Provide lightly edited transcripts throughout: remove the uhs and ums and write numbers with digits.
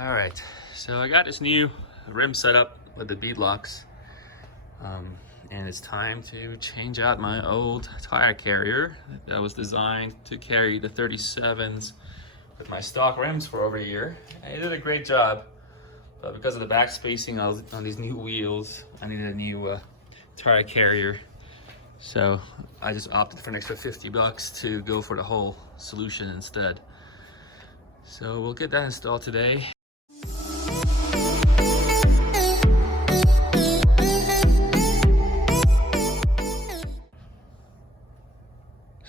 All right, so I got this new rim setup with the bead locks, and it's time to change out my old tire carrier that was designed to carry the 37s with my stock rims for over a year. And it did a great job, but because of the back spacing on these new wheels, I needed a new tire carrier. So I just opted for an extra $50 to go for the whole solution instead. So we'll get that installed today.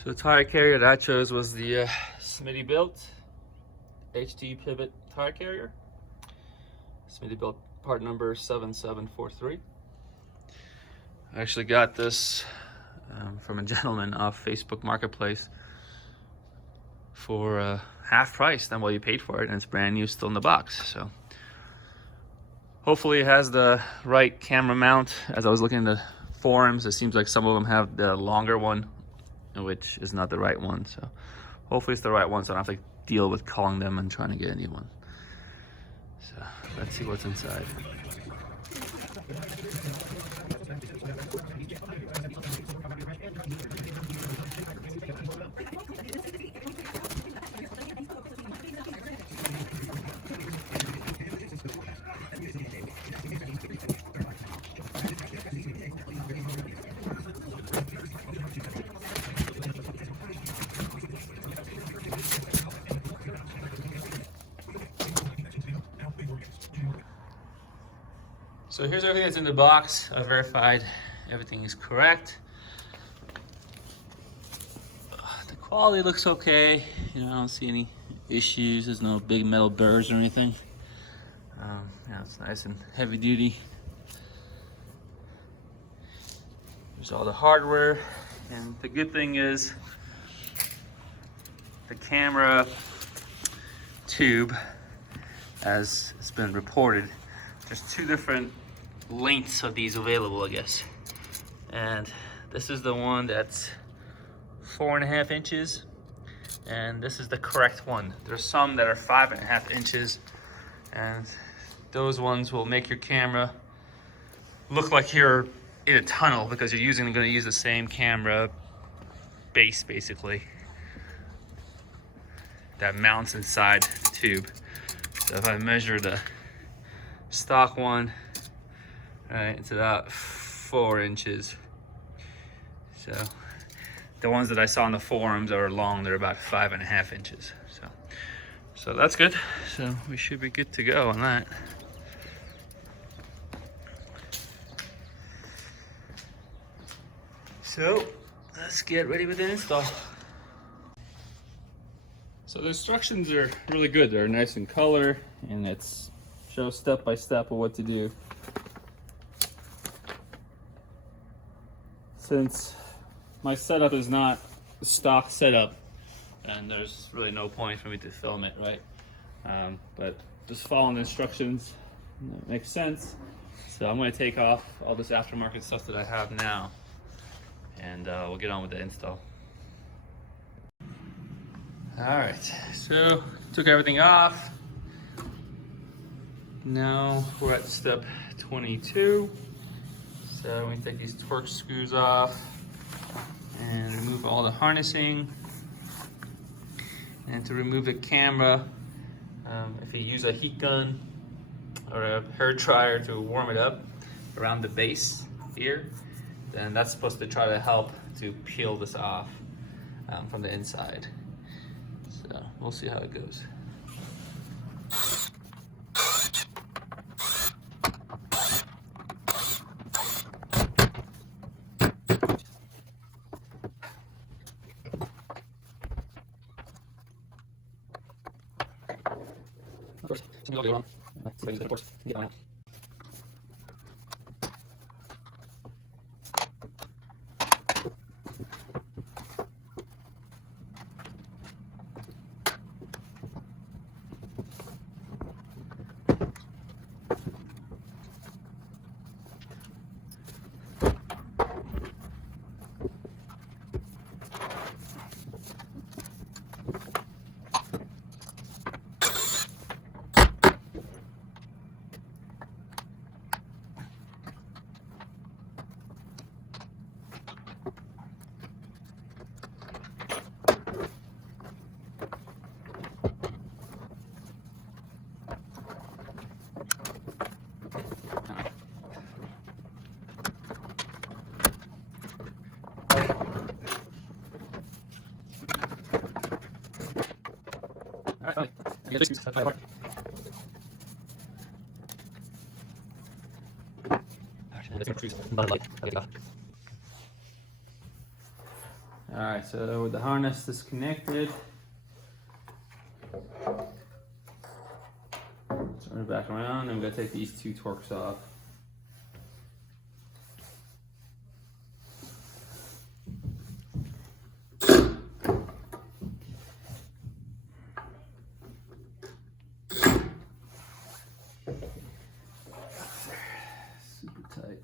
So the tire carrier that I chose was the Smittybilt HD pivot tire carrier. Smittybilt part number 7743. I actually got this from a gentleman off Facebook Marketplace for half price than what you paid for it, and it's brand new, still in the box. So hopefully it has the right camera mount. As I was looking in the forums, it seems like some of them have the longer one, which is not the right one. So hopefully it's the right one, so I don't have to deal with calling them and trying to get a new one. So let's see what's inside. So here's everything that's in the box. I verified everything is correct. The quality looks okay. You know, I don't see any issues. There's no big metal burrs or anything. Yeah, it's nice and heavy duty. There's all the hardware, and the good thing is the camera tube, as it's been reported, there's two different lengths of these available, I guess. And this is the one that's 4.5 inches, and this is the correct one. There's some that are 5.5 inches, and those ones will make your camera look like you're in a tunnel because you're going to use the same camera base, basically, that mounts inside the tube. So if I measure the stock one, right, it's about 4 inches. So the ones that I saw in the forums are long, they're about 5.5 inches. So that's good. So we should be good to go on that. So let's get ready with the install. So the instructions are really good. They're nice in color, and it's shows step by step of what to do. Since my setup is not a stock setup, and there's really no point for me to film it, right? But just following the instructions makes sense. So I'm going to take off all this aftermarket stuff that I have now, and we'll get on with the install. All right, so took everything off. Now we're at step 22. So we take these torque screws off and remove all the harnessing. And to remove the camera, if you use a heat gun or a hair dryer to warm it up around the base here, then that's supposed to try to help to peel this off from the inside. So we'll see how it goes. Of course, something will go wrong. Of course, get on it. Alright, so with the harness disconnected, turn it back around, and we're going to take these two Torx off. Super tight.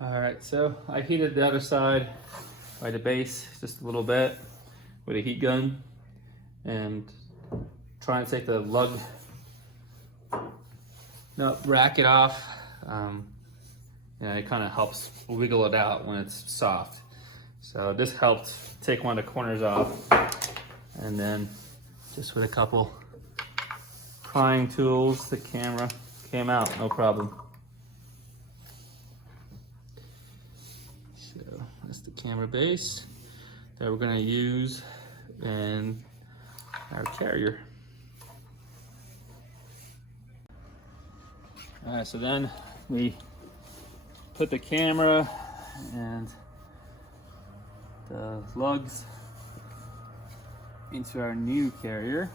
Alright, so I heated the other side by the base just a little bit with a heat gun and trying to take the lug bracket off. It kind of helps wiggle it out when it's soft. So this helped take one of the corners off, and then just with a couple prying tools, the camera came out, no problem. So that's the camera base that we're gonna use in our carrier. All right, so then we put the camera and the lugs into our new carrier.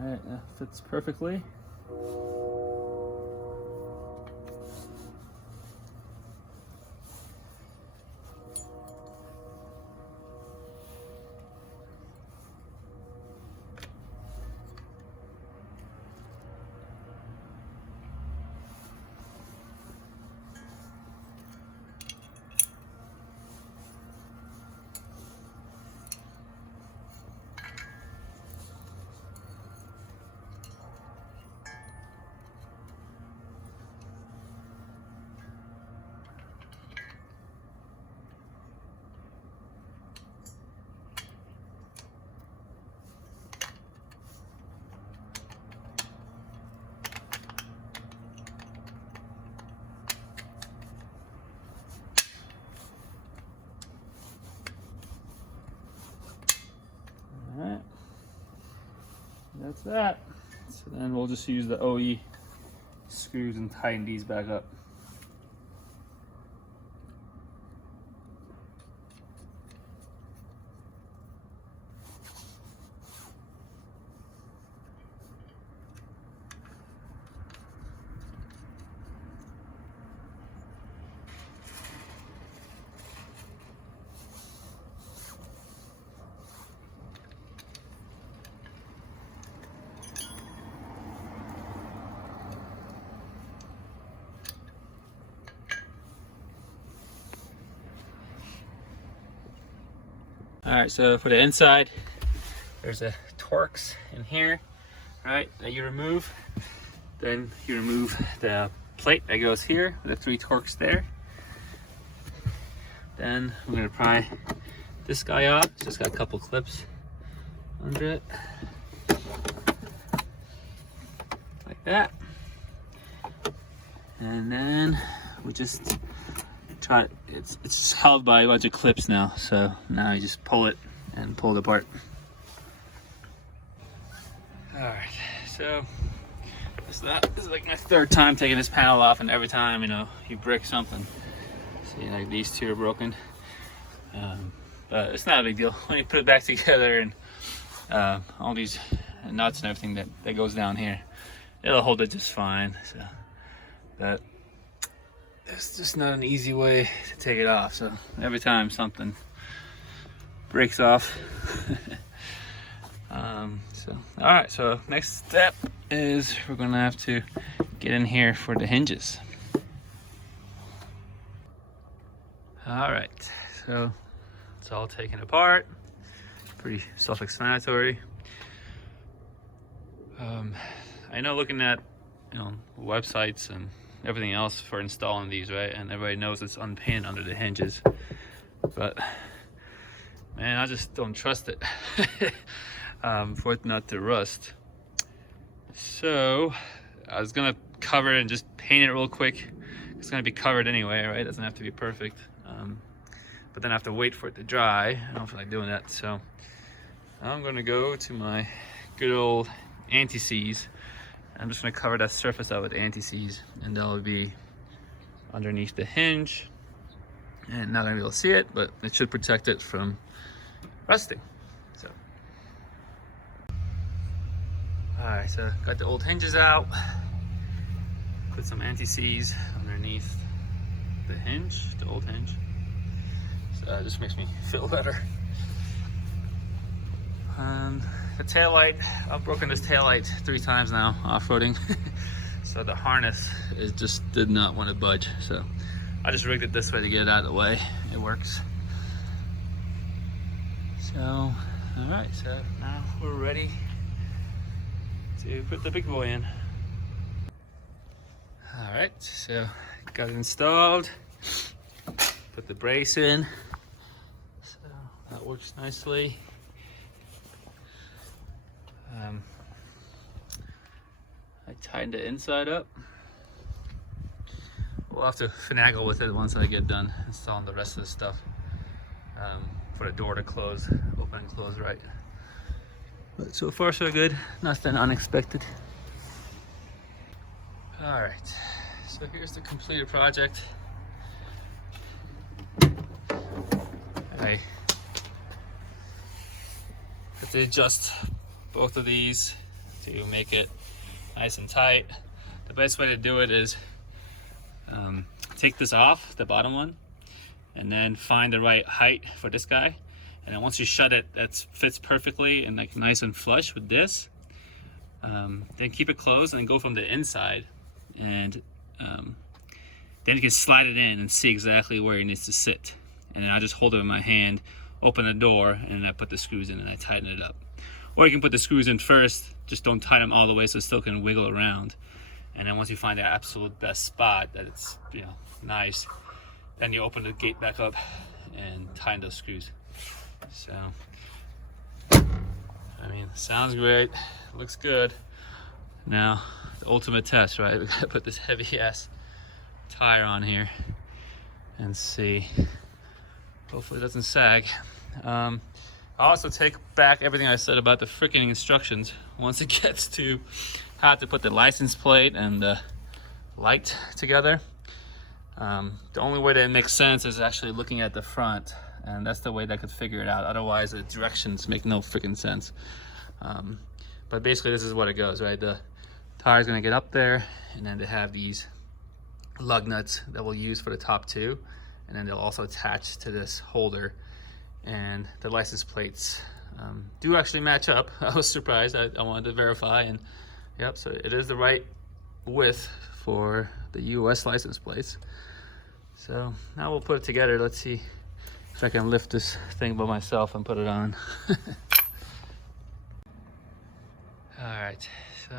All right, that fits perfectly. Alright, that's that. So then we'll just use the OE screws and tighten these back up. All right, so for the inside, there's a Torx in here, right, that you remove. Then you remove the plate that goes here with the 3 Torx there. Then we're gonna pry this guy off. It's just got a couple clips under it, like that. And then we just it's just held by a bunch of clips now, so now you just pull it and pull it apart. All right, so this is like my 3rd time taking this panel off, and every time, you break something. See, like these 2 are broken, but it's not a big deal when you put it back together, and all these nuts and everything that goes down here, it'll hold it just fine. So, but it's just not an easy way to take it off. So every time something breaks off. All right, so next step is we're gonna have to get in here for the hinges. All right, so it's all taken apart. Pretty self-explanatory. I know looking at websites and everything else for installing these, right? And everybody knows it's unpinned under the hinges, but man, I just don't trust it for it not to rust. So I was gonna cover it and just paint it real quick. It's gonna be covered anyway, right? It doesn't have to be perfect. But then I have to wait for it to dry. I don't feel like doing that, so I'm gonna go to my good old anti-seize. I'm just gonna cover that surface up with anti-seize, and that'll be underneath the hinge. And not gonna be able to see it, but it should protect it from rusting. So, all right, so got the old hinges out. Put some anti-seize underneath the hinge, the old hinge. So it just makes me feel better. The taillight, I've broken this taillight 3 times now off-roading. So the harness just did not want to budge. So I just rigged it this way to get it out of the way. It works. So, all right, so now we're ready to put the big boy in. All right, so got it installed. Put the brace in. So that works nicely. I tightened the inside up. We'll have to finagle with it once I get done installing the rest of the stuff for the door to close, open and close right. But so far so good, nothing unexpected. All right, so here's the completed project. I have to adjust both of these to make it nice and tight. The best way to do it is take this off, the bottom one, and then find the right height for this guy. And then once you shut it, that fits perfectly and like nice and flush with this. Then keep it closed and then go from the inside, and then you can slide it in and see exactly where it needs to sit. And then I just hold it in my hand, open the door, and I put the screws in and I tighten it up. Or you can put the screws in first, just don't tighten them all the way so it still can wiggle around. And then once you find the absolute best spot that it's nice, then you open the gate back up and tighten those screws. So, I mean, sounds great, looks good. Now, the ultimate test, right? We gotta put this heavy ass tire on here and see. Hopefully it doesn't sag. I'll also take back everything I said about the freaking instructions once it gets to how to put the license plate and the light together. The only way that it makes sense is actually looking at the front, and that's the way that I could figure it out. Otherwise, the directions make no freaking sense. But basically, this is what it goes, right? The tire's gonna get up there, and then they have these lug nuts that we'll use for the top 2, and then they'll also attach to this holder. And the license plates do actually match up. I was surprised. I wanted to verify, and yep, so it is the right width for the US license plates. So now we'll put it together. Let's see if I can lift this thing by myself and put it on. All right, so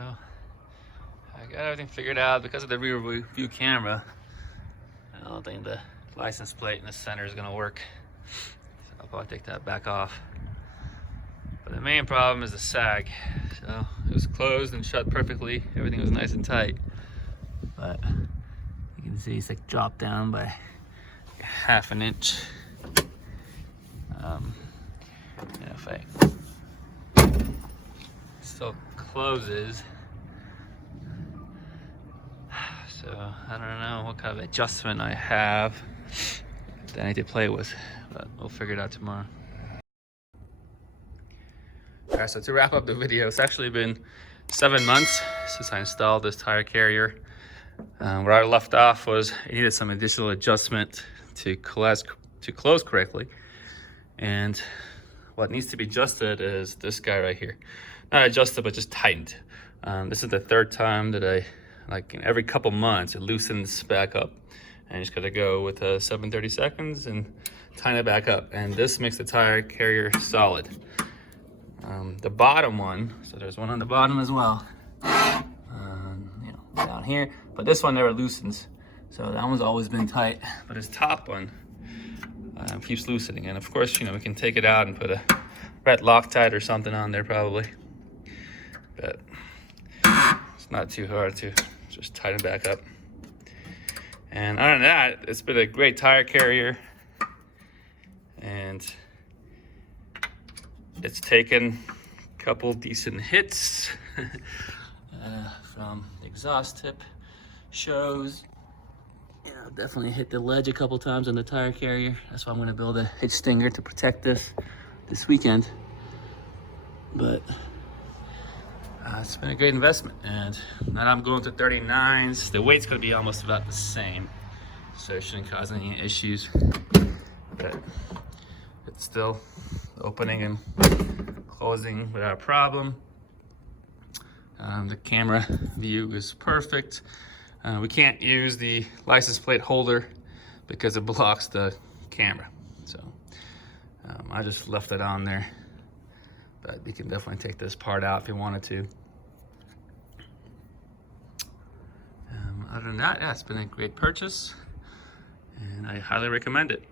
I got everything figured out. Because of the rear view camera, I don't think the license plate in the center is gonna work. I'll probably take that back off. But the main problem is the sag. So it was closed and shut perfectly. Everything was nice and tight. But you can see it's like dropped down by ½ an inch. If I still closes. So I don't know what kind of adjustment I have that I need to play with, but we'll figure it out tomorrow. All right, so to wrap up the video, it's actually been 7 months since I installed this tire carrier. Where I left off was it needed some additional adjustment to close correctly. And what needs to be adjusted is this guy right here. Not adjusted, but just tightened. This is the 3rd time that every couple months, it loosens back up. And you just gotta go with 7/30 seconds and tighten it back up. And this makes the tire carrier solid. The bottom one, so there's one on the bottom as well, you know, down here, but this one never loosens. So that one's always been tight, but this top one keeps loosening. And of course, you know, we can take it out and put a red Loctite or something on there probably, but it's not too hard to just tighten back up. And other than that, it's been a great tire carrier, and it's taken a couple decent hits from the exhaust tip. Shows, you know, definitely hit the ledge a couple times on the tire carrier. That's why I'm gonna build a hitch stinger to protect this weekend. But it's been a great investment, and now I'm going to 39s. The weight's gonna be almost about the same, so it shouldn't cause any issues. But it's still opening and closing without a problem. The camera view is perfect. We can't use the license plate holder because it blocks the camera. So I just left it on there, but you can definitely take this part out if you wanted to. Other than that, yeah, it's been a great purchase, and I highly recommend it.